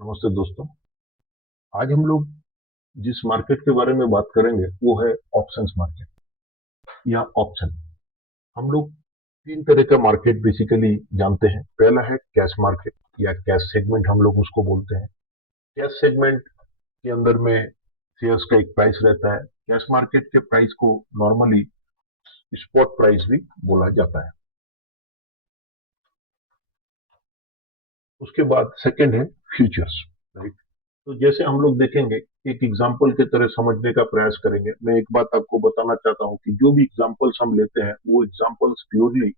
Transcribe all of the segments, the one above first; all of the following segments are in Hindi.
नमस्ते दोस्तों। आज हम लोग जिस मार्केट के बारे में बात करेंगे वो है ऑप्शंस मार्केट या ऑप्शन। हम लोग तीन तरह का मार्केट बेसिकली जानते हैं। पहला है कैश मार्केट या कैश सेगमेंट, हम लोग उसको बोलते हैं। कैश सेगमेंट के अंदर में शेयर्स का एक प्राइस रहता है। कैश मार्केट के प्राइस को नॉर्मली स्पॉट प्राइस भी बोला जाता है। उसके बाद सेकंड है फ्यूचर्स, राइट। तो जैसे हम लोग देखेंगे, एक एग्जाम्पल की तरह समझने का प्रयास करेंगे। मैं एक बात आपको बताना चाहता हूँ कि जो भी एग्जाम्पल्स हम लेते हैं वो examples purely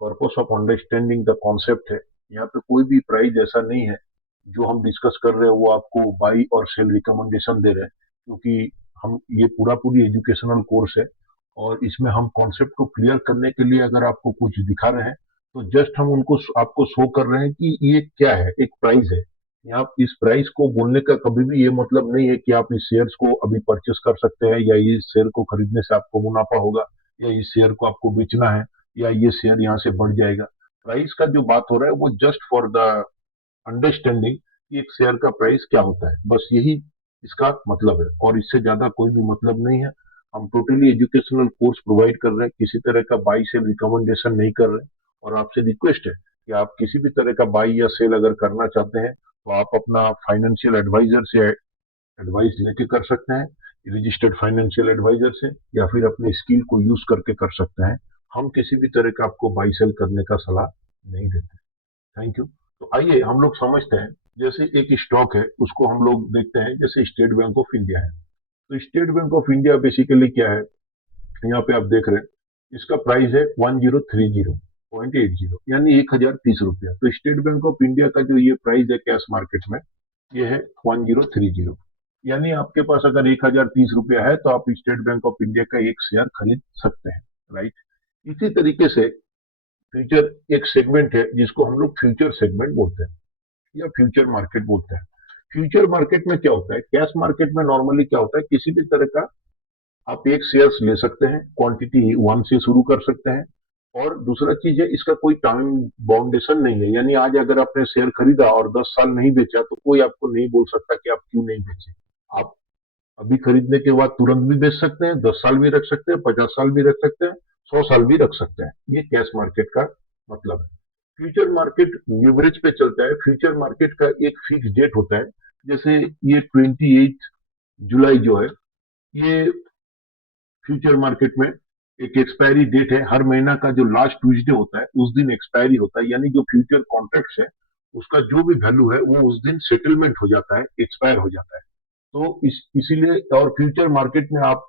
purpose of understanding the concept है। यहाँ पे कोई भी प्राइस ऐसा नहीं है जो हम डिस्कस कर रहे हैं वो आपको बाई और सेल रिकमेंडेशन दे रहे हैं, क्योंकि हम ये पूरा पूरी एजुकेशनल कोर्स है और इसमें हम कॉन्सेप्ट को क्लियर करने के लिए अगर आपको कुछ दिखा रहे हैं तो जस्ट हम उनको आपको शो कर रहे हैं कि ये क्या है, एक प्राइस है। यहाँ इस प्राइस को बोलने का कभी भी ये मतलब नहीं है कि आप इस शेयर्स को अभी परचेस कर सकते हैं या इस शेयर को खरीदने से आपको मुनाफा होगा या इस शेयर को आपको बेचना है या ये शेयर यहाँ से बढ़ जाएगा। प्राइस का जो बात हो रहा है वो जस्ट फॉर द अंडरस्टैंडिंग कि एक शेयर का प्राइस क्या होता है, बस यही इसका मतलब है और इससे ज्यादा कोई भी मतलब नहीं है। हम टोटली एजुकेशनल कोर्स प्रोवाइड कर रहे हैं, किसी तरह का बाई सेल रिकमेंडेशन नहीं कर रहे। और आपसे रिक्वेस्ट है कि आप किसी भी तरह का बाई या सेल अगर करना चाहते हैं तो आप अपना फाइनेंशियल एडवाइजर से एडवाइस लेके कर सकते हैं, रजिस्टर्ड फाइनेंशियल एडवाइजर से, या फिर अपने स्किल को यूज करके कर सकते हैं। हम किसी भी तरह का आपको बाई सेल करने का सलाह नहीं देते। Thank you. तो आइए हम लोग समझते हैं। जैसे एक स्टॉक है उसको हम लोग देखते हैं, जैसे स्टेट बैंक ऑफ इंडिया है। तो state bank of India basically क्या है, यहाँ पे आप देख रहे हैं इसका प्राइस है 1030.80, यानी 1030 रुपया। तो स्टेट बैंक ऑफ इंडिया का जो ये प्राइस है कैश मार्केट में, ये है 1030, यानी आपके पास अगर 1030 रुपया है तो आप स्टेट बैंक ऑफ इंडिया का एक शेयर खरीद सकते हैं, राइट। इसी तरीके से फ्यूचर एक सेगमेंट है जिसको हम लोग फ्यूचर सेगमेंट बोलते हैं या फ्यूचर मार्केट बोलते हैं। फ्यूचर मार्केट में क्या होता है, कैश मार्केट में नॉर्मली क्या होता है, किसी भी तरह का आप एक शेयर्स ले सकते हैं, क्वांटिटी वन से शुरू कर सकते हैं। और दूसरा चीज है, इसका कोई टाइम बाउंडेशन नहीं है, यानी आज अगर आपने शेयर खरीदा और 10 साल नहीं बेचा तो कोई आपको नहीं बोल सकता कि आप क्यों नहीं बेचे। आप अभी खरीदने के बाद तुरंत भी बेच सकते हैं, 10 साल भी रख सकते हैं, 50 साल भी रख सकते हैं, 100 साल भी रख सकते हैं। ये कैश मार्केट का मतलब है। फ्यूचर मार्केट लीवरेज पे चलता है। फ्यूचर मार्केट का एक फिक्स डेट होता है। जैसे ये 28 जुलाई जो है, ये फ्यूचर मार्केट में एक एक्सपायरी डेट है। हर महीना का जो लास्ट ट्यूसडे होता है उस दिन एक्सपायरी होता है, यानी जो फ्यूचर कॉन्ट्रैक्ट्स है उसका जो भी वैल्यू है वो उस दिन सेटलमेंट हो जाता है, एक्सपायर हो जाता है। तो इसीलिए, और फ्यूचर मार्केट में आप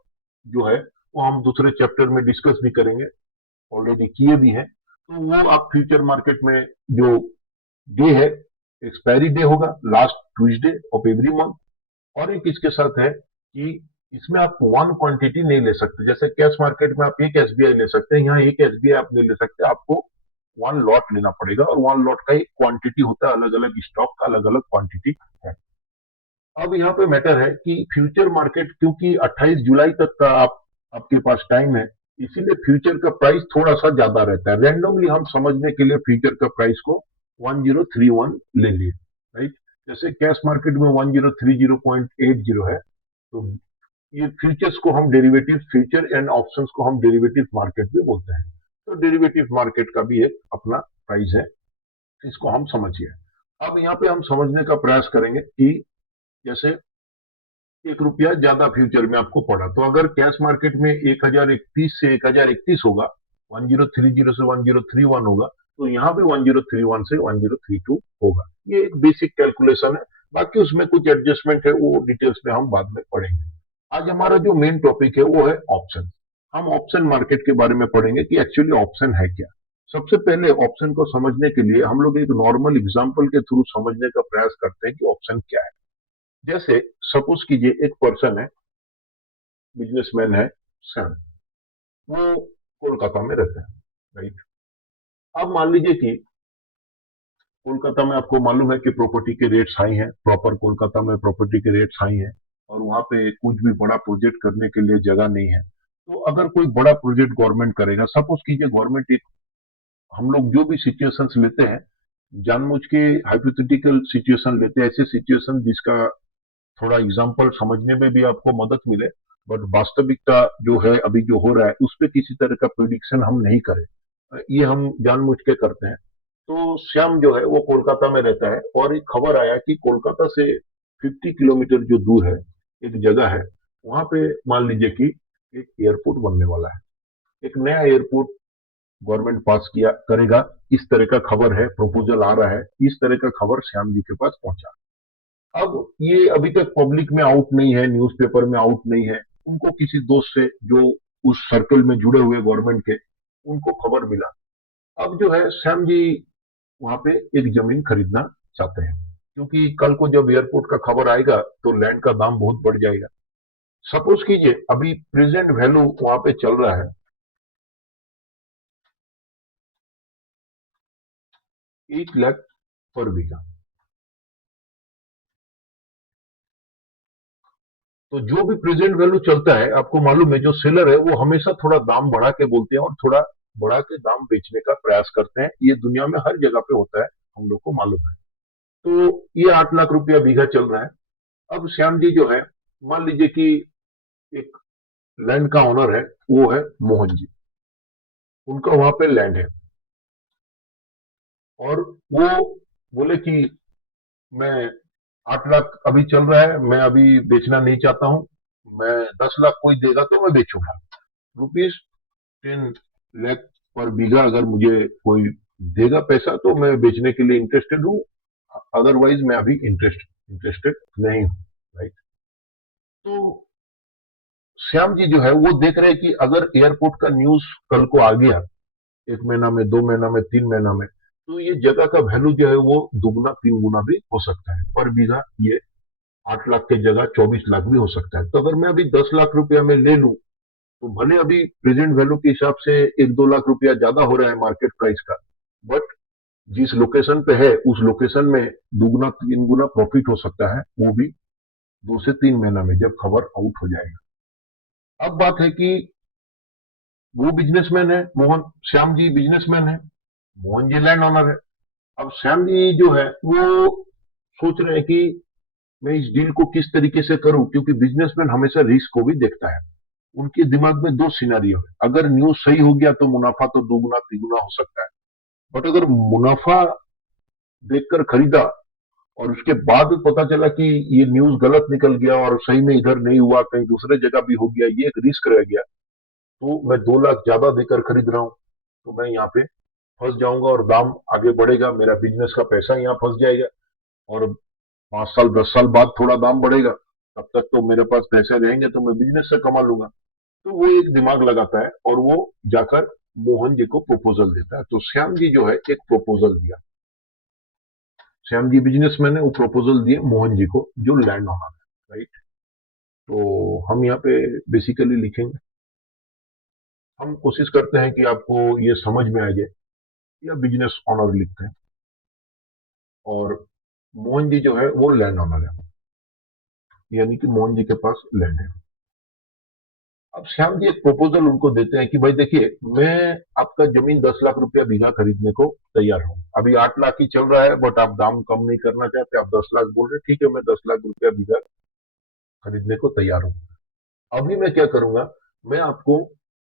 जो है वो हम दूसरे चैप्टर में डिस्कस भी करेंगे, ऑलरेडी किए भी हैं। तो वो आप फ्यूचर मार्केट में जो डे है, एक्सपायरी डे होगा last Tuesday of every month. और एक इसके साथ है कि इसमें आप वन क्वांटिटी नहीं ले सकते। जैसे कैश मार्केट में आप एक एसबीआई ले सकते हैं, यहाँ एक एसबीआई आप नहीं ले सकते, आपको वन लॉट लेना पड़ेगा और वन लॉट का एक क्वांटिटी होता है, अलग अलग स्टॉक का अलग अलग क्वांटिटी है। अब यहाँ पे मैटर है कि फ्यूचर मार्केट, क्योंकि 28 जुलाई तक का आपके पास टाइम है, इसीलिए फ्यूचर का प्राइस थोड़ा सा ज्यादा रहता है। रैंडमली हम समझने के लिए फ्यूचर का प्राइस को 1031 ले लिए, राइट। जैसे कैश मार्केट में 1030.80 है, तो ये फ्यूचर्स को हम डेरिवेटिव, फ्यूचर एंड ऑप्शंस को हम डेरिवेटिव मार्केट भी बोलते हैं। तो डेरिवेटिव मार्केट का भी एक अपना प्राइस है, इसको हम समझिए। अब यहाँ पे हम समझने का प्रयास करेंगे कि जैसे 1 रुपया ज्यादा फ्यूचर में आपको पड़ा, तो अगर कैश मार्केट में 1031 से 1031 होगा, 1030 से 1031 होगा, तो यहाँ पे 1031 से 1032 होगा। ये एक बेसिक कैलकुलेशन है, बाकी उसमें कुछ एडजस्टमेंट है, वो डिटेल्स में हम बाद में पढ़ेंगे। आज हमारा जो मेन टॉपिक है वो है ऑप्शन। हम ऑप्शन मार्केट के बारे में पढ़ेंगे कि एक्चुअली ऑप्शन है क्या। सबसे पहले ऑप्शन को समझने के लिए हम लोग एक नॉर्मल एग्जांपल के थ्रू समझने का प्रयास करते हैं कि ऑप्शन क्या है। जैसे सपोज कीजिए एक पर्सन है, बिजनेसमैन है, सैम, वो कोलकाता में रहता है, राइट। अब मान लीजिए कि कोलकाता में आपको मालूम है कि प्रॉपर्टी के रेट्स हाई हैं, प्रॉपर कोलकाता में प्रॉपर्टी के रेट्स हाई हैं और वहां पे कुछ भी बड़ा प्रोजेक्ट करने के लिए जगह नहीं है। तो अगर कोई बड़ा प्रोजेक्ट गवर्नमेंट करेगा, सपोज कीजिए गवर्नमेंट एक, हम लोग जो भी सिचुएशंस लेते हैं, जानबूझ के हाइपोथेटिकल सिचुएशन लेते हैं, ऐसे सिचुएशन जिसका थोड़ा एग्जाम्पल समझने में भी आपको मदद मिले, बट वास्तविकता जो है अभी जो हो रहा है उस पर किसी तरह का प्रिडिक्शन हम नहीं करें, ये हम जानबूझ के करते हैं। तो श्याम जो है वो कोलकाता में रहता है, और एक खबर आया कि कोलकाता से 50 किलोमीटर जो दूर है एक जगह है, वहां पे मान लीजिए कि एक एयरपोर्ट बनने वाला है, एक नया एयरपोर्ट गवर्नमेंट पास किया करेगा, इस तरह का खबर है, प्रपोजल आ रहा है, इस तरह का खबर श्याम जी के पास पहुंचा। अब ये अभी तक पब्लिक में आउट नहीं है, न्यूज़पेपर में आउट नहीं है, उनको किसी दोस्त से जो उस सर्कल में जुड़े हुए गवर्नमेंट के, उनको खबर मिला। अब जो है श्याम जी वहां पे एक जमीन खरीदना चाहते हैं, क्योंकि कल को जब एयरपोर्ट का खबर आएगा तो लैंड का दाम बहुत बढ़ जाएगा। सपोज कीजिए अभी प्रेजेंट वैल्यू वहां पे चल रहा है 1 लाख पर बीघा। तो जो भी प्रेजेंट वैल्यू चलता है, आपको मालूम है जो सेलर है वो हमेशा थोड़ा दाम बढ़ा के बोलते हैं और थोड़ा बढ़ा के दाम बेचने का प्रयास करते हैं, ये दुनिया में हर जगह पे होता है, हम लोग को मालूम है। तो ये 8 लाख रुपया बीघा चल रहा है। अब श्याम जी जो है, मान लीजिए कि एक लैंड का ओनर है, वो है मोहन जी, उनका वहां पे लैंड है, और वो बोले कि मैं 8 लाख अभी चल रहा है, मैं अभी बेचना नहीं चाहता हूं, मैं 10 लाख कोई देगा तो मैं बेचूंगा। रुपीज 10 लाख पर बीघा अगर मुझे कोई देगा पैसा तो मैं बेचने के लिए इंटरेस्टेड हूँ, अदरवाइज मैं अभी इंटरेस्टेड नहीं हूँ। राइट। तो श्याम जी जो है वो देख रहे हैं कि अगर एयरपोर्ट का न्यूज कल को आ गया, 1 महीना में, 2 महीना में, 3 महीना में, तो ये जगह का वैल्यू जो है वो दुगना 3 गुना भी हो सकता है पर बीघा। ये 8 लाख की जगह 24 लाख भी हो सकता है। तो अगर मैं अभी 10 लाख रुपया में ले लूं, तो भले अभी प्रेजेंट वैल्यू के हिसाब से 1-2 लाख रुपया ज्यादा हो रहा है मार्केट प्राइस का, बट जिस लोकेशन पे है उस लोकेशन में 2 गुना 3 गुना प्रॉफिट हो सकता है, वो भी 2 से 3 महीना में जब खबर आउट हो जाएगा। अब बात है कि वो बिजनेसमैन है मोहन, श्याम जी बिजनेसमैन है, मोहन जी लैंड ओनर है। अब श्याम जी जो है वो सोच रहे हैं कि मैं इस डील को किस तरीके से करूं, क्योंकि बिजनेसमैन हमेशा रिस्क को भी देखता है। उनके दिमाग में दो सिनारियो है, अगर न्यूज सही हो गया तो मुनाफा तो 2 गुना 3 गुना हो सकता है, बट अगर मुनाफा देखकर खरीदा और उसके बाद पता चला कि ये न्यूज गलत निकल गया और सही में इधर नहीं हुआ, कहीं दूसरे जगह भी हो गया, ये एक रिस्क रह गया, तो मैं 2 लाख ज्यादा देकर खरीद रहा हूं, तो मैं यहाँ पे फंस जाऊंगा और दाम आगे बढ़ेगा, मेरा बिजनेस का पैसा यहाँ फंस जाएगा, और 5 साल 10 साल बाद थोड़ा दाम बढ़ेगा, तब तक तो मेरे पास पैसे रहेंगे तो मैं बिजनेस से कमा लूंगा। तो वो एक दिमाग लगाता है और वो जाकर मोहन जी को प्रपोजल देता है। तो श्याम जी जो है एक प्रपोजल दिया, श्याम जी बिजनेसमैन है, वो प्रपोजल दिए मोहन जी को जो लैंड ओनर है। राइट। तो हम यहाँ पे बेसिकली लिखेंगे, हम कोशिश करते हैं कि आपको ये समझ में आ जाए, या बिजनेस ओनर लिखते हैं, और मोहन जी जो है वो लैंड ओनर है, यानी कि मोहन जी के पास लैंड है। अब श्याम जी एक प्रपोजल उनको देते हैं कि भाई देखिए, मैं आपका जमीन 10 लाख रुपया बीघा खरीदने को तैयार हूं, अभी 8 लाख ही चल रहा है, बट आप दाम कम नहीं करना चाहते, आप 10 लाख बोल रहे, ठीक है मैं 10 लाख रुपया बीघा खरीदने को तैयार हूं। अभी मैं क्या करूंगा, मैं आपको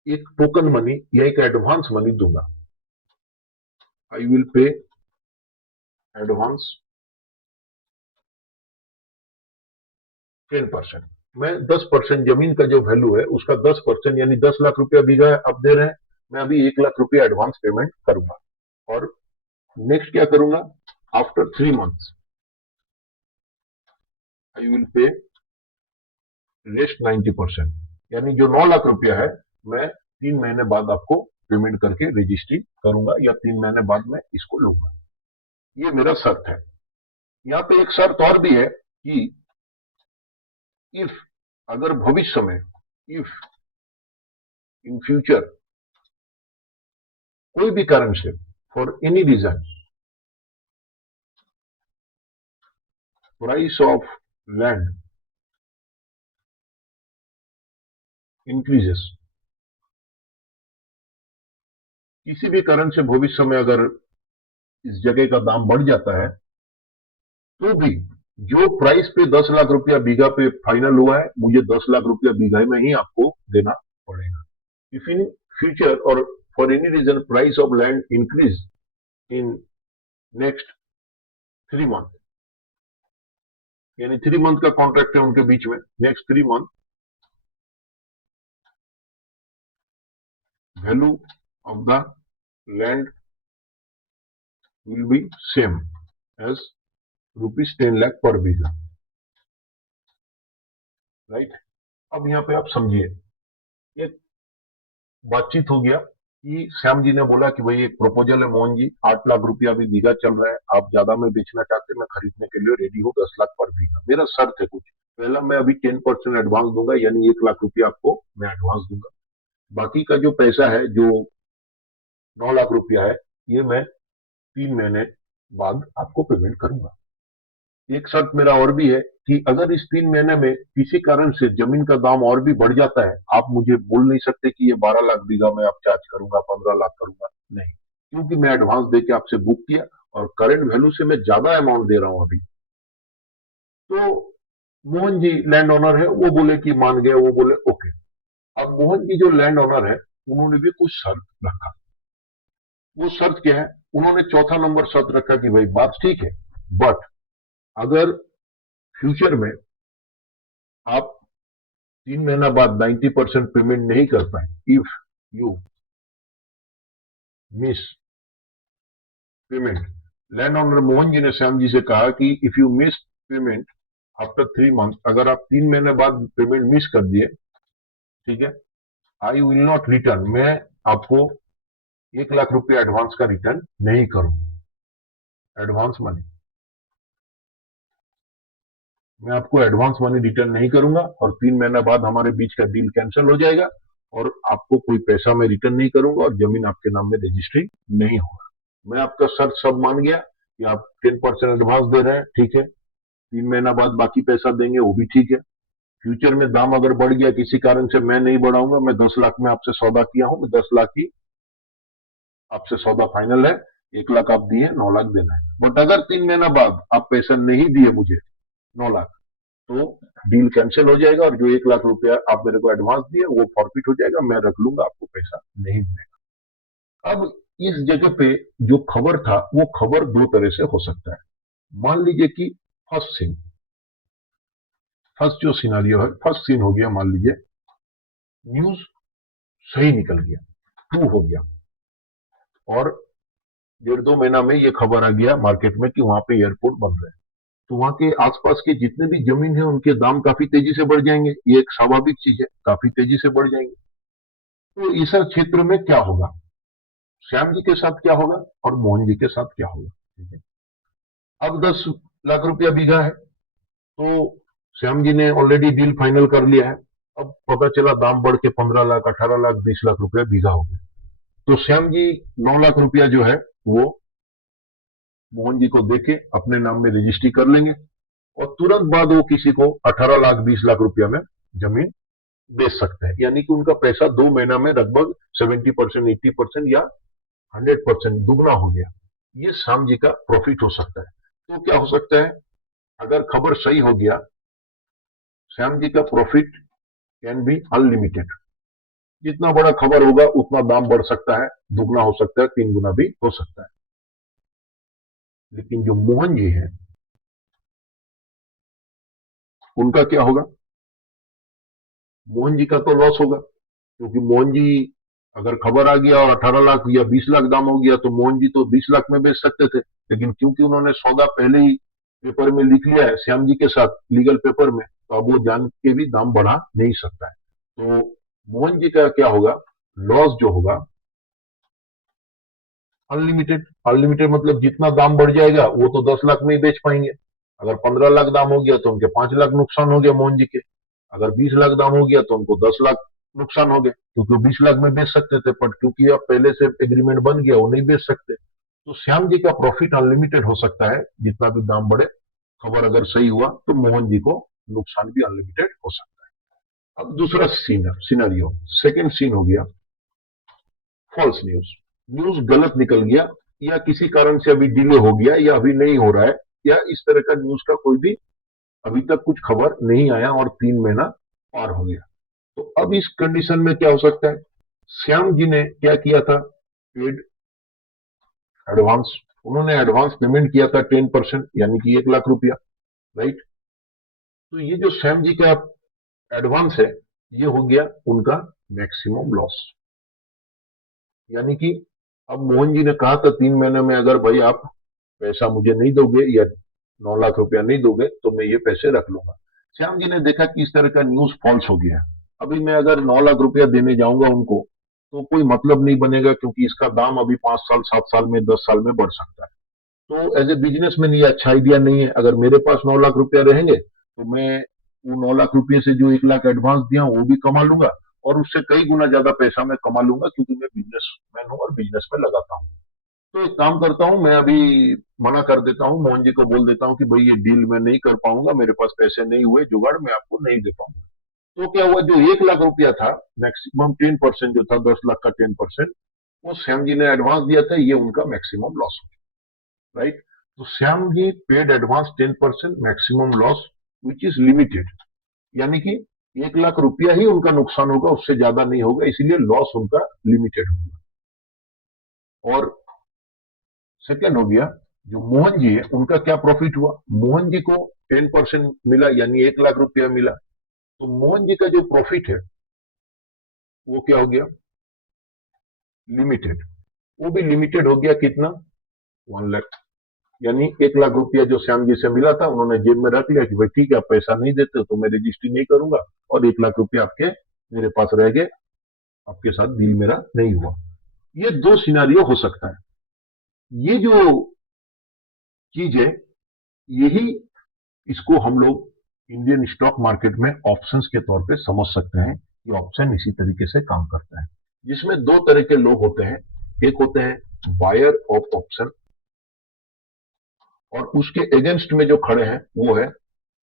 एक टोकन मनी या एक एडवांस मनी दूंगा। I will pay advance 10%। मैं 10% जमीन का जो वैल्यू है उसका 10% यानी 10 लाख रुपया बीघा आप दे रहे हैं, मैं अभी 1 लाख रुपया एडवांस पेमेंट करूंगा, और नेक्स्ट क्या करूंगा, after 3 months I will pay rest 90%, यानी जो 9 लाख रुपया है मैं 3 महीने बाद आपको पेमेंट करके रजिस्ट्री करूंगा, या 3 महीने बाद मैं इसको लूंगा। ये मेरा शर्त है। यहाँ पे एक शर्त और भी है कि इफ, अगर भविष्य में, इफ इन फ्यूचर कोई भी कारण से, for any reason, price of land increases, किसी भी कारण से भविष्य में अगर इस जगह का दाम बढ़ जाता है, तो भी जो प्राइस पे 10 लाख रुपया बीघा पे फाइनल हुआ है, मुझे 10 लाख रुपया बीघा में ही आपको देना पड़ेगा। इफ इन फ्यूचर और for any reason price of land increase in next 3 month, यानी 3 मंथ का कॉन्ट्रैक्ट है उनके बीच में, next 3 month value of the land will be same as ₹10 lakh per bigha, right. अब यहाँ पे आप समझिए, एक बातचीत हो गया कि श्याम जी ने बोला कि भाई एक प्रपोजल है मोहन जी, 8 लाख रुपया अभी बीघा चल रहा है, आप ज्यादा में बेचना चाहते हैं, मैं खरीदने के लिए रेडी हूँ 10 लाख पर बीघा। मेरा शर्त है कुछ, पहला मैं अभी 10% एडवांस दूंगा, यानी 1 लाख रुपया आपको मैं एडवांस दूंगा। बाकी का जो पैसा है, जो 9 लाख रुपया है, ये मैं 3 महीने बाद आपको पेमेंट करूंगा। एक शर्त मेरा और भी है कि अगर इस 3 महीने में किसी कारण से जमीन का दाम और भी बढ़ जाता है, आप मुझे बोल नहीं सकते कि ये 12 लाख बीघा में आप चार्ज करूंगा, 15 लाख करूंगा, नहीं, क्योंकि मैं एडवांस देके आपसे बुक किया और करंट वैल्यू से मैं ज्यादा अमाउंट दे रहा हूं अभी। तो मोहन जी लैंड ओनर है, वो बोले कि मान गए, वो बोले ओके। अब मोहन जी जो लैंड ओनर है, उन्होंने भी कुछ शर्त रखा। वो शर्त क्या है? उन्होंने चौथा नंबर शर्त रखा कि भाई बात ठीक है, बट अगर फ्यूचर में आप 3 महीना बाद 90% पेमेंट नहीं कर पाए, if you miss payment, land owner Mohan ji ने श्याम जी से कहा कि if you miss payment after 3 month, अगर आप 3 महीने बाद पेमेंट मिस कर दिए, ठीक है, आई विल नॉट रिटर्न, मैं आपको 1 लाख रुपया एडवांस का रिटर्न नहीं करूंगा। एडवांस मनी, मैं आपको एडवांस मनी रिटर्न नहीं करूंगा और 3 महीना बाद हमारे बीच का डील कैंसिल हो जाएगा और आपको कोई पैसा मैं रिटर्न नहीं करूंगा और जमीन आपके नाम में रजिस्ट्री नहीं होगा। मैं आपका शर्त सब मान गया कि आप 10% एडवांस दे रहे हैं, ठीक है, 3 महीना बाद बाकी पैसा देंगे, वो भी ठीक है। फ्यूचर में दाम अगर बढ़ गया किसी कारण से, मैं नहीं बढ़ाऊंगा, मैं 10 लाख में आपसे सौदा किया हूं, मैं 10 लाख की आपसे सौदा फाइनल है, 1 लाख आप दिए, 9 लाख देना है। बट अगर 3 महीना बाद आप पैसा नहीं दिए मुझे 9 लाख, तो डील कैंसिल हो जाएगा और जो 1 लाख रुपया आप मेरे को एडवांस दिए वो फॉरफिट हो जाएगा, मैं रख लूंगा, आपको पैसा नहीं मिलेगा। अब इस जगह पे जो खबर था, वो खबर दो तरह से हो सकता है। मान लीजिए कि फर्स्ट सीन, फर्स्ट जो सिनारियो है, फर्स्ट सीन हो गया, मान लीजिए न्यूज सही निकल गया, ट्रू हो गया, और 1.5-2 महीना में ये खबर आ गया मार्केट में कि वहां पे एयरपोर्ट बन रहा है, तो वहां के आसपास के जितने भी जमीन है उनके दाम काफी तेजी से बढ़ जाएंगे, ये एक स्वाभाविक चीज है, काफी तेजी से बढ़ जाएंगे। तो इस क्षेत्र में क्या होगा, श्याम जी के साथ क्या होगा और मोहन जी के साथ क्या होगा, ठीक है। अब 10 लाख रुपया बीघा है, तो श्याम जी ने ऑलरेडी डील फाइनल कर लिया है। अब पता चला दाम बढ़ के 15 लाख, 18 लाख, 20 लाख रुपया बीघा हो गया, तो श्याम जी 9 लाख रुपया जो है वो मोहन जी को देके अपने नाम में रजिस्ट्री कर लेंगे और तुरंत बाद वो किसी को 18 लाख, 20 लाख रुपया में जमीन बेच सकते हैं, यानी कि उनका पैसा 2 महीना में लगभग 70%, 80% या 100% दुगना हो गया। ये श्याम जी का प्रॉफिट हो सकता है। तो क्या हो सकता है, अगर खबर सही हो गया, श्याम जी का प्रॉफिट कैन बी अनलिमिटेड। जितना बड़ा खबर होगा उतना दाम बढ़ सकता है, दुगना हो सकता है, 3 गुना भी हो सकता है। लेकिन जो मोहन जी है, उनका क्या होगा? मोहन जी का तो लॉस होगा, क्योंकि मोहन जी अगर खबर आ गया और 18 लाख या 20 लाख दाम हो गया, तो मोहन जी तो 20 लाख में बेच सकते थे, लेकिन क्योंकि उन्होंने सौदा पहले ही पेपर में लिख लिया है श्याम जी के साथ, लीगल पेपर में, तो अब वो जान के भी दाम बढ़ा नहीं सकता है। तो मोहन जी का क्या होगा, लॉस जो होगा अनलिमिटेड। अनलिमिटेड मतलब जितना दाम बढ़ जाएगा वो तो 10 लाख में ही बेच पाएंगे। अगर 15 लाख दाम हो गया तो उनके 5 लाख नुकसान हो गया मोहन जी के, अगर 20 लाख दाम हो गया तो उनको 10 लाख नुकसान हो गए, क्योंकि 20 लाख में बेच सकते थे, पर क्योंकि अब पहले से एग्रीमेंट बन गया, वो नहीं बेच सकते। तो श्याम जी का प्रॉफिट अनलिमिटेड हो सकता है, जितना भी दाम बढ़े, खबर अगर सही हुआ तो मोहन जी को नुकसान भी अनलिमिटेड हो सकता है। अब दूसरा सीन, सिनेरियो, सेकेंड सीन हो गया फॉल्स न्यूज। न्यूज गलत निकल गया, या किसी कारण से अभी डिले हो गया या अभी नहीं हो रहा है, या इस तरह का न्यूज का कोई भी अभी तक कुछ खबर नहीं आया और 3 महीना पार हो गया। तो अब इस कंडीशन में क्या हो सकता है, श्याम जी ने क्या किया था, पेड एडवांस, उन्होंने एडवांस पेमेंट किया था 10%, यानी कि 1 लाख रुपया, राइट। तो ये जो श्याम जी का एडवांस है, ये हो गया उनका मैक्सिमम लॉस। यानी कि अब मोहन जी ने कहा था 3 महीने में अगर भाई आप पैसा मुझे नहीं दोगे या 9 लाख रुपया नहीं दोगे तो मैं ये पैसे रख लूंगा। श्याम जी ने देखा कि इस तरह का न्यूज फॉल्स हो गया है, अभी मैं अगर 9 लाख रुपया देने जाऊंगा उनको तो कोई मतलब नहीं बनेगा, क्योंकि इसका दाम अभी 5 साल 7 साल में 10 साल में बढ़ सकता है। तो एज ए बिजनेसमैन ये अच्छा आइडिया नहीं है। अगर मेरे पास 9 लाख रुपया रहेंगे तो मैं वो 9 लाख रुपये से जो 1 लाख एडवांस दिया वो भी कमा लूंगा, और उससे कई गुना ज्यादा पैसा मैं कमा लूंगा, क्योंकि मैं बिजनेसमैन हूँ और बिजनेस में लगाता हूँ। तो एक काम करता हूँ, मैं अभी मना कर देता हूँ, मोहन जी को बोल देता हूँ कि भाई ये डील मैं नहीं कर पाऊंगा, मेरे पास पैसे नहीं हुए, जुगाड़ मैं आपको नहीं दे पाऊंगा। तो क्या हुआ, जो 1 लाख रुपया था, मैक्सिमम 10% जो था, 10 लाख का 10%, वो श्याम जी ने एडवांस दिया था, ये उनका मैक्सिमम लॉस हो, राइट। तो Shyam ji paid advance 10%, maximum loss which is limited, यानी कि 1 लाख रुपया ही उनका नुकसान होगा, उससे ज्यादा नहीं होगा, इसीलिए लॉस उनका लिमिटेड होगा। और सेकेंड हो गया, जो मोहन जी है उनका क्या प्रॉफिट हुआ, मोहन जी को 10% मिला, यानी 1 लाख रुपया मिला। तो मोहन जी का जो प्रॉफिट है वो क्या हो गया, लिमिटेड। वो भी लिमिटेड हो गया, कितना, 1 लाख। यानी 1 लाख रुपया जो श्याम जी से मिला था उन्होंने जेब में रख लिया कि भाई ठीक है, आप पैसा नहीं देते तो मैं रजिस्ट्री नहीं करूंगा, और 1 लाख रुपया आपके मेरे पास रह गए, आपके साथ डील मेरा नहीं हुआ। ये दो सिनारियो हो सकता है। ये जो चीज है, यही, इसको हम लोग इंडियन स्टॉक मार्केट में ऑप्शंस के तौर पे समझ सकते हैं। ये ऑप्शन इसी तरीके से काम करता है, जिसमें दो तरह के लोग होते हैं। एक होते हैं बायर ऑफ ऑप्शन, और उसके अगेंस्ट में जो खड़े हैं वो है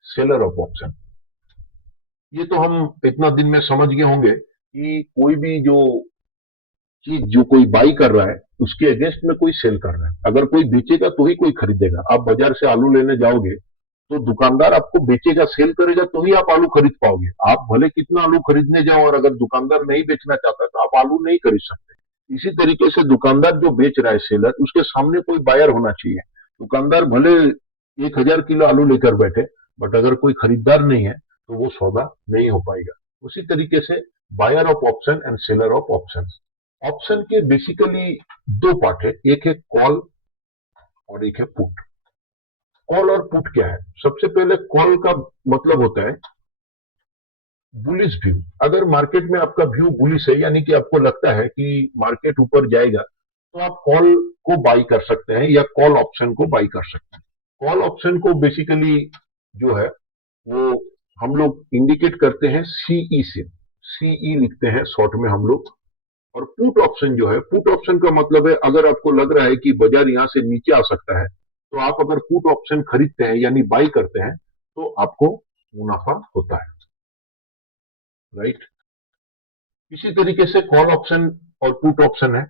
सेलर ऑफ ऑप्शन। ये तो हम इतना दिन में समझ गए होंगे कि कोई भी जो चीज जो कोई बाई कर रहा है उसके अगेंस्ट में कोई सेल कर रहा है। अगर कोई बेचेगा तो ही कोई खरीदेगा। आप बाजार से आलू लेने जाओगे तो दुकानदार आपको बेचेगा, सेल करेगा, तो ही आप आलू खरीद पाओगे। आप भले कितना आलू खरीदने जाओ और अगर दुकानदार नहीं बेचना चाहता तो आप आलू नहीं खरीद सकते। इसी तरीके से दुकानदार जो बेच रहा है, सेलर, उसके सामने कोई बायर होना चाहिए। दुकानदार भले 1,000 किलो आलू लेकर बैठे, बट अगर कोई खरीदार नहीं है तो वो सौदा नहीं हो पाएगा। उसी तरीके से buyer of option and seller of option. Option के बेसिकली दो पार्ट है, एक है कॉल और एक है पुट। कॉल और पुट क्या है, सबसे पहले कॉल का मतलब होता है बुलिश व्यू। अगर मार्केट में आपका व्यू बुलिश है, यानी कि आपको लगता है कि मार्केट ऊपर जाएगा, तो आप कॉल को बाई कर सकते हैं या कॉल ऑप्शन को बाई कर सकते हैं। कॉल ऑप्शन को बेसिकली जो है वो हम लोग इंडिकेट करते हैं सीई से, सीई लिखते हैं शॉर्ट में हम लोग। और पुट ऑप्शन जो है, पुट ऑप्शन का मतलब है अगर आपको लग रहा है कि बाजार यहां से नीचे आ सकता है, तो आप अगर पुट ऑप्शन खरीदते हैं यानी बाई करते हैं तो आपको मुनाफा होता है, राइट। इसी तरीके से कॉल ऑप्शन और पुट ऑप्शन है।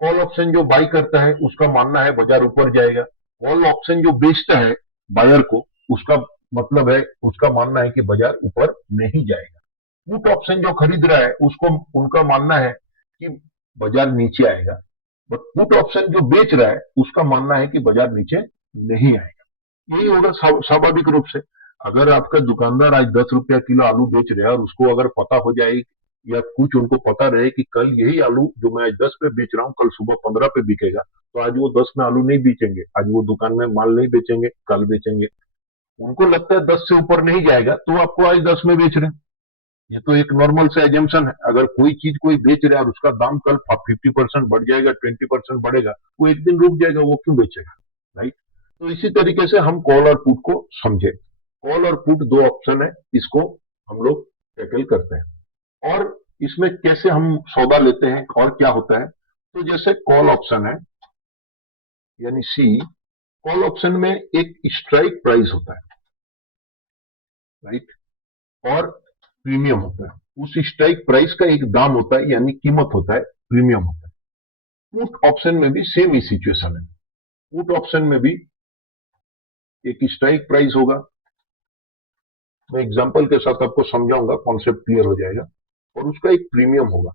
कॉल ऑप्शन जो बाई करता है उसका मानना है बाजार ऊपर जाएगा। कॉल ऑप्शन जो बेचता है बायर को, उसका मतलब है, उसका मानना है कि बाजार ऊपर नहीं जाएगा। पुट ऑप्शन जो खरीद रहा है उसको, उनका मानना है कि बाजार नीचे आएगा। बट पुट ऑप्शन जो बेच रहा है उसका मानना है कि बाजार नीचे नहीं आएगा। यही होगा स्वाभाविक रूप से। अगर आपका दुकानदार आज 10 रुपया किलो आलू बेच रहा है और उसको अगर पता हो जाए या कुछ उनको पता रहे कि कल यही आलू जो मैं आज 10 पे बेच रहा हूँ कल सुबह 15 पे बिकेगा, तो आज वो 10 में आलू नहीं बेचेंगे, आज वो दुकान में माल नहीं बेचेंगे, कल बेचेंगे। उनको लगता है 10 से ऊपर नहीं जाएगा तो आपको आज 10 में बेच रहे हैं। ये तो एक नॉर्मल सा एजम्पशन है। अगर कोई चीज कोई बेच रहा है और उसका दाम कल 50% बढ़ जाएगा, 20% बढ़ेगा, वो एक दिन रुक जाएगा, वो क्यों बेचेगा, राइट। तो इसी तरीके से हम कॉल और पुट को समझे। कॉल और पुट दो ऑप्शन है, इसको हम लोग टैकल करते हैं। और इसमें कैसे हम सौदा लेते हैं और क्या होता है, तो जैसे कॉल ऑप्शन है यानी सी, कॉल ऑप्शन में एक स्ट्राइक प्राइस होता है, राइट, और प्रीमियम होता है। उस स्ट्राइक प्राइस का एक दाम होता है यानी कीमत होता है, प्रीमियम होता है। पुट ऑप्शन में भी सेम ही सिचुएशन है। पुट ऑप्शन में भी एक स्ट्राइक प्राइस होगा, मैं एग्जांपल के साथ आपको समझाऊंगा, कॉन्सेप्ट क्लियर हो जाएगा, और उसका एक प्रीमियम होगा,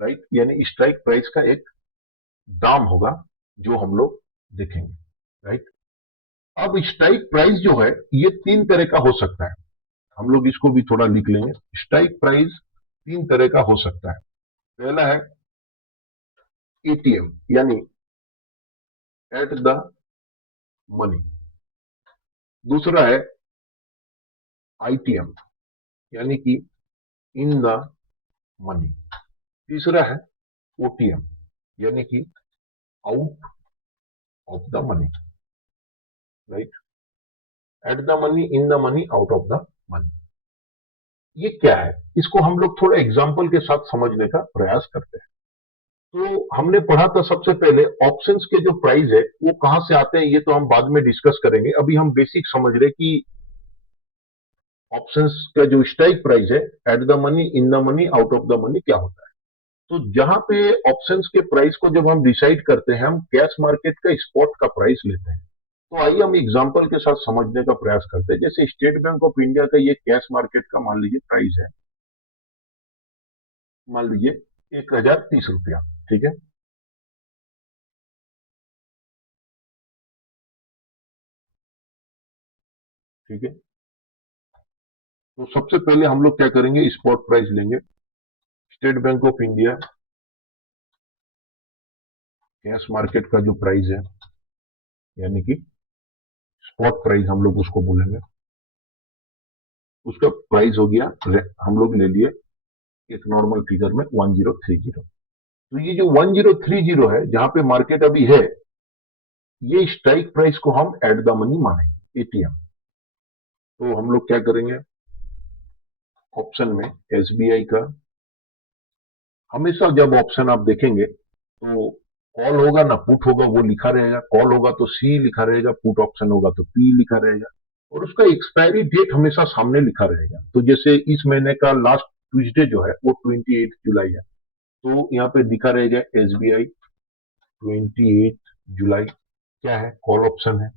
राइट, यानी स्ट्राइक प्राइस का एक दाम होगा जो हम लोग देखेंगे, राइट। अब स्ट्राइक प्राइस जो है ये तीन तरह का हो सकता है, हम लोग इसको भी थोड़ा लिख लेंगे। स्ट्राइक प्राइस तीन तरह का हो सकता है। पहला है एटीएम यानी एट द मनी, दूसरा है आईटीएम यानी कि इन द मनी, तीसरा है ओटीएम यानी कि out of the money, right, at the money, in the money, out of the money. ये क्या है, इसको हम लोग थोड़ा एग्जाम्पल के साथ समझने का प्रयास करते हैं। तो हमने पढ़ा था सबसे पहले ऑप्शंस के जो प्राइस है वो कहां से आते हैं, ये तो हम बाद में डिस्कस करेंगे, अभी हम बेसिक समझ रहे कि ऑप्शंस का जो स्ट्राइक प्राइस है at the money, in the money, out of the money क्या होता है। तो जहां पे ऑप्शंस के प्राइस को जब हम डिसाइड करते हैं, हम कैश मार्केट का स्पॉट का प्राइस लेते हैं। तो आइए हम एग्जांपल के साथ समझने का प्रयास करते हैं। जैसे स्टेट बैंक ऑफ इंडिया का ये कैश मार्केट का मान लीजिए प्राइस है, मान लीजिए 1030 रुपया, ठीक है। ठीक है, तो सबसे पहले हम लोग क्या करेंगे, स्पॉट प्राइस लेंगे। State bank of India cash market का जो प्राइस है यानी कि स्पॉट प्राइस हम लोग उसको बोलेंगे, उसका प्राइस हो गया, हम लोग ले लिए एक नॉर्मल फिगर में 1030। तो ये जो 1030 है जहां पे मार्केट अभी है, ये स्ट्राइक प्राइस को हम एट द मनी मानेंगे, एटीएम। तो हम लोग क्या करेंगे, ऑप्शन में एसबीआई का, हमेशा जब ऑप्शन आप देखेंगे तो कॉल होगा ना पुट होगा, वो लिखा रहेगा, कॉल होगा तो सी लिखा रहेगा, पुट ऑप्शन होगा तो पी लिखा रहेगा, और उसका एक्सपायरी डेट हमेशा सामने लिखा रहेगा। तो जैसे इस महीने का लास्ट ट्यूसडे जो है वो 28 जुलाई है, तो यहाँ पे दिखा रहेगा एसबीआई 28 जुलाई, क्या है, कॉल ऑप्शन है।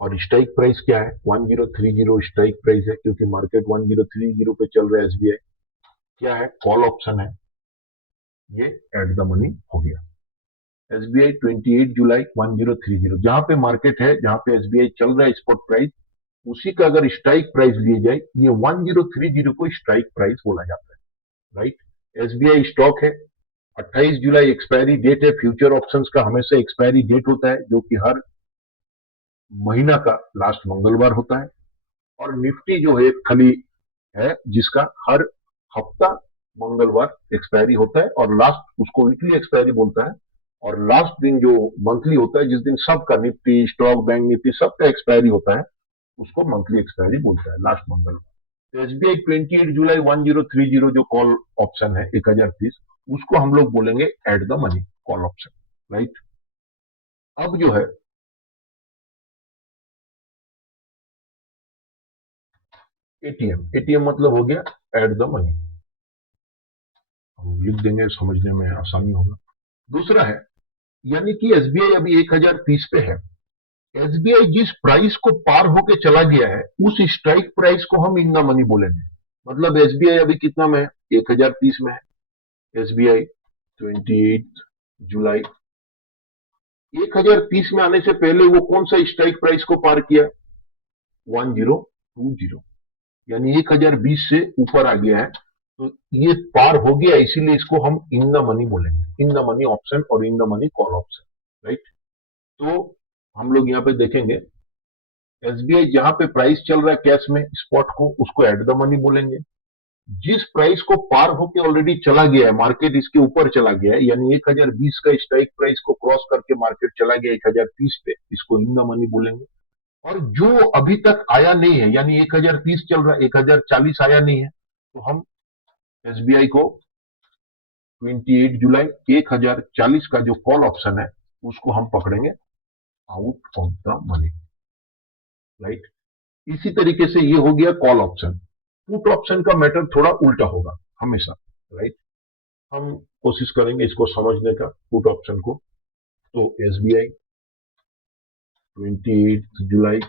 और स्ट्राइक प्राइस क्या है, 1030 स्ट्राइक प्राइस है, क्योंकि मार्केट 1030 पे चल रहा है एसबीआई, क्या है, कॉल ऑप्शन है, ये एट द मनी हो गया। एसबीआई 28 जुलाई 1030, जहां पे मार्केट है, जहां पे एसबीआई चल रहा है स्पॉट प्राइस, उसी का अगर स्ट्राइक प्राइस लिए जाए, ये 1030 को स्ट्राइक प्राइस बोला जाता है, राइट। एसबीआई स्टॉक है, 28 जुलाई एक्सपायरी डेट है, फ्यूचर ऑप्शंस का हमेशा एक्सपायरी डेट होता है जो कि हर महीना का लास्ट मंगलवार होता है। और निफ्टी जो है खाली है जिसका हर हफ्ता मंगलवार एक्सपायरी होता है, और लास्ट उसको वीकली एक्सपायरी बोलता है। और लास्ट दिन जो मंथली होता है, जिस दिन सबका निफ्टी स्टॉक बैंक निफ्टी सबका एक्सपायरी होता है, उसको मंथली एक्सपायरी बोलता है, लास्ट मंगलवार। तो एसबीआई 28 जुलाई 1030 जो कॉल ऑप्शन है 1030, उसको हम लोग बोलेंगे at the money call option, right. अब जो है एटीएम, एटीएम मतलब हो गया एट द मनी, हम लिख देंगे, समझने में आसानी होगा। दूसरा है, यानी कि एसबीआई अभी 1030 पे है, एसबीआई जिस प्राइस को पार होके चला गया है उस स्ट्राइक प्राइस को हम इन द मनी बोलेंगे। मतलब एसबीआई अभी कितना में है, 1030 में है एसबीआई 28 जुलाई। 1030 में आने से पहले वो कौन सा स्ट्राइक प्राइस को पार किया, 1020, यानी 1020 से ऊपर आ गया है, तो ये पार हो गया, इसीलिए इसको हम इन द मनी बोलेंगे, इन द मनी ऑप्शन और in the money call option, right. तो हम लोग यहाँ पे देखेंगे एसबीआई जहां पे प्राइस चल रहा है कैश में स्पॉट को, उसको एट द मनी बोलेंगे। जिस प्राइस को पार होके ऑलरेडी चला गया है, मार्केट इसके ऊपर चला गया है, यानी 1020 का स्ट्राइक प्राइस को क्रॉस करके मार्केट चला गया 1030 पे, इसको इन द मनी बोलेंगे। और जो अभी तक आया नहीं है, यानी 1030 चल रहा है, 1040 आया नहीं है, तो हम एसबीआई को 28 जुलाई 1040 का जो कॉल ऑप्शन है उसको हम पकड़ेंगे out of the money, right. इसी तरीके से ये हो गया कॉल ऑप्शन। पुट ऑप्शन का मैटर थोड़ा उल्टा होगा हमेशा, राइट। हम कोशिश करेंगे इसको समझने का, पुट ऑप्शन को। तो एसबीआई 28 जुलाई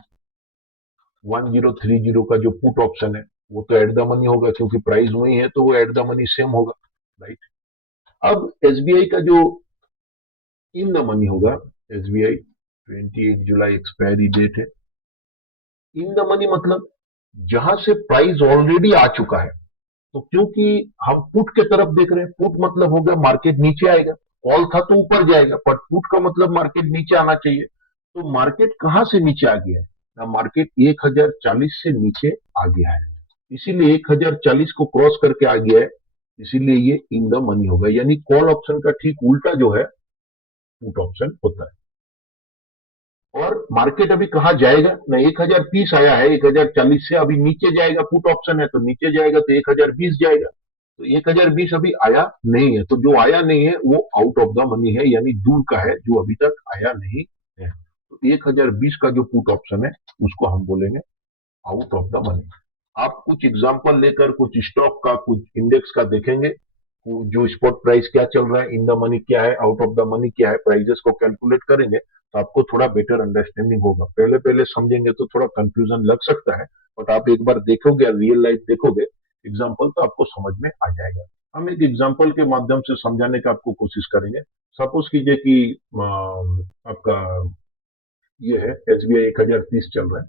1030 का जो पुट ऑप्शन है वो तो एट द मनी होगा, क्योंकि प्राइस वही है तो वो एट द मनी सेम होगा, राइट। अब एसबीआई का जो इन द मनी होगा, एसबीआई 28 जुलाई एक्सपायरी डेट है। इन द मनी मतलब जहां से प्राइस ऑलरेडी आ चुका है। तो क्योंकि हम पुट के तरफ देख रहे हैं, पुट मतलब हो गया मार्केट नीचे आएगा, कॉल था तो ऊपर जाएगा, पर पुट का मतलब मार्केट नीचे आना चाहिए। तो मार्केट कहां से नीचे आ गया है ना, मार्केट 1040 से नीचे आ गया है, इसीलिए 1040 को क्रॉस करके आ गया है, इसीलिए ये इन द मनी होगा। यानी कॉल ऑप्शन का ठीक उल्टा जो है पुट ऑप्शन होता है। और मार्केट अभी कहा जाएगा ना, 1030 आया है, 1040 से अभी नीचे जाएगा, पुट ऑप्शन है तो नीचे जाएगा, तो 1020 जाएगा। तो 1020 अभी आया नहीं है, तो जो आया नहीं है वो आउट ऑफ द मनी है, यानी दूर का है, जो अभी तक आया नहीं है। तो 1020 का जो पुट ऑप्शन है उसको हम बोलेंगे आउट ऑफ द मनी। आप कुछ एग्जांपल लेकर कुछ स्टॉक का, कुछ इंडेक्स का देखेंगे, जो स्पॉट प्राइस क्या चल रहा है, इन द मनी क्या है, आउट ऑफ द मनी क्या है, प्राइजेस को कैलकुलेट करेंगे तो आपको थोड़ा बेटर अंडरस्टैंडिंग होगा। पहले पहले समझेंगे तो थोड़ा कंफ्यूजन लग सकता है, बट आप एक बार देखोगे, रियल लाइफ देखोगे एग्जाम्पल, तो आपको समझ में आ जाएगा। हम एक एग्जाम्पल के माध्यम से समझाने का आपको कोशिश करेंगे। सपोज कीजिए कि आपका ये है एसबीआई 1030 चल रहा है,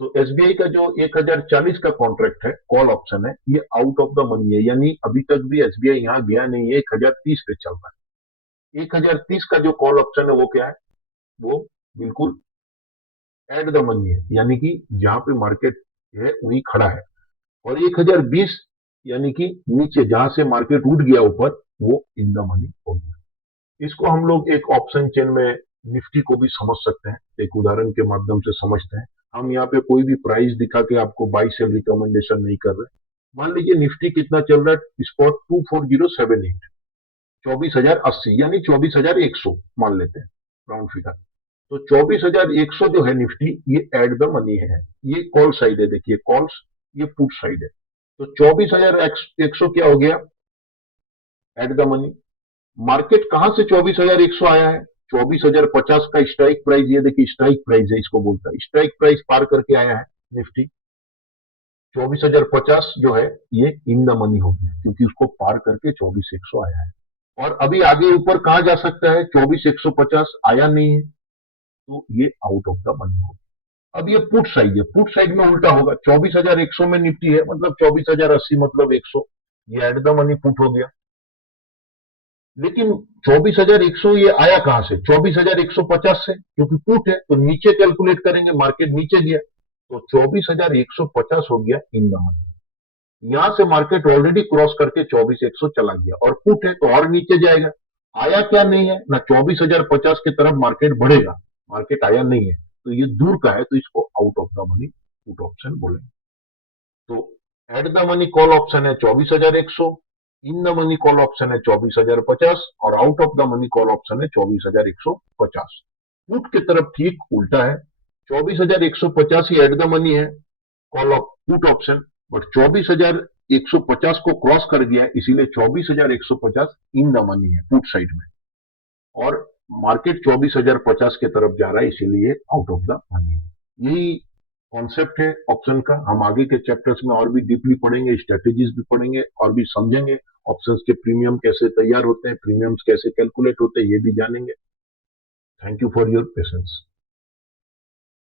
तो एसबीआई का जो 1040 का कॉन्ट्रैक्ट है, कॉल ऑप्शन है, ये आउट ऑफ द मनी है, यानी अभी तक भी एसबीआई यहां गया नहीं है, 1030 पे चल रहा है। 1030 का जो कॉल ऑप्शन है वो क्या है, वो बिल्कुल एट द मनी है, यानी कि जहां पे मार्केट है वही खड़ा है। और 1020 यानी कि नीचे जहां से मार्केट उठ गया ऊपर, वो इन द मनी हो गया। इसको हम लोग एक ऑप्शन चेन में निफ्टी को भी समझ सकते हैं, एक उदाहरण के माध्यम से समझते हैं। हम यहाँ पे कोई भी प्राइस दिखा के आपको बाई सेल रिकमेंडेशन नहीं कर रहे। मान लीजिए निफ्टी कितना चल रहा है, स्पॉट 24078, 24,080, यानी 24,100 मान लेते हैं राउंड फिगर। तो 24,100 जो है निफ्टी, ये एट द मनी है, ये कॉल साइड है, देखिए कॉल्स, ये पुट साइड है। तो 24,100 क्या हो गया, एट द मनी। मार्केट कहां से 24,100 आया है, 24,050 का स्ट्राइक प्राइस, ये देखिए स्ट्राइक प्राइस है, इसको बोलता है स्ट्राइक प्राइस, पार करके आया है निफ्टी। 24,050 जो है ये इन द मनी हो गया, क्योंकि उसको पार करके 24,100 आया है। और अभी आगे ऊपर कहा जा सकता है, 24,150 आया नहीं है, तो ये आउट ऑफ द मनी होगा। अब ये पुट साइड है, पुट साइड में उल्टा होगा, 24,100 में निफ्टी है, मतलब 24,080 मतलब 100, ये एट द मनी पुट हो गया। लेकिन 24,100 ये आया कहां से, 24,150 से, क्योंकि पुट है तो नीचे कैलकुलेट करेंगे, मार्केट नीचे गया, तो 24,150 हो गया इन द मनी। यहां से मार्केट ऑलरेडी क्रॉस करके 24,100 चला गया, और पुट है तो और नीचे जाएगा। आया क्या नहीं है ना, 24,050 की तरफ मार्केट बढ़ेगा, मार्केट आया नहीं है, तो ये दूर का है, तो इसको out of the money put option बोलेंगे। तो at the money call option है 24,100, in the money call option है 24,050, और out of the money call option है 24,150। पुट की तरफ ठीक उल्टा है, 24,150 ही एट द मनी है, call of put option, but 24,150 को क्रॉस कर गया, इसीलिए 24,150 इन द मनी है पुट साइड में, और मार्केट 24,050 की तरफ जा रहा है, इसीलिए आउट ऑफ द मनी। यही कॉन्सेप्ट है ऑप्शन का। हम आगे के चैप्टर्स में और भी डीपली पढ़ेंगे, स्ट्रेटेजीज भी पढ़ेंगे और भी समझेंगे, ऑप्शंस के प्रीमियम कैसे तैयार होते हैं, प्रीमियम्स कैसे कैलकुलेट होते हैं, ये भी जानेंगे। Thank you for your patience.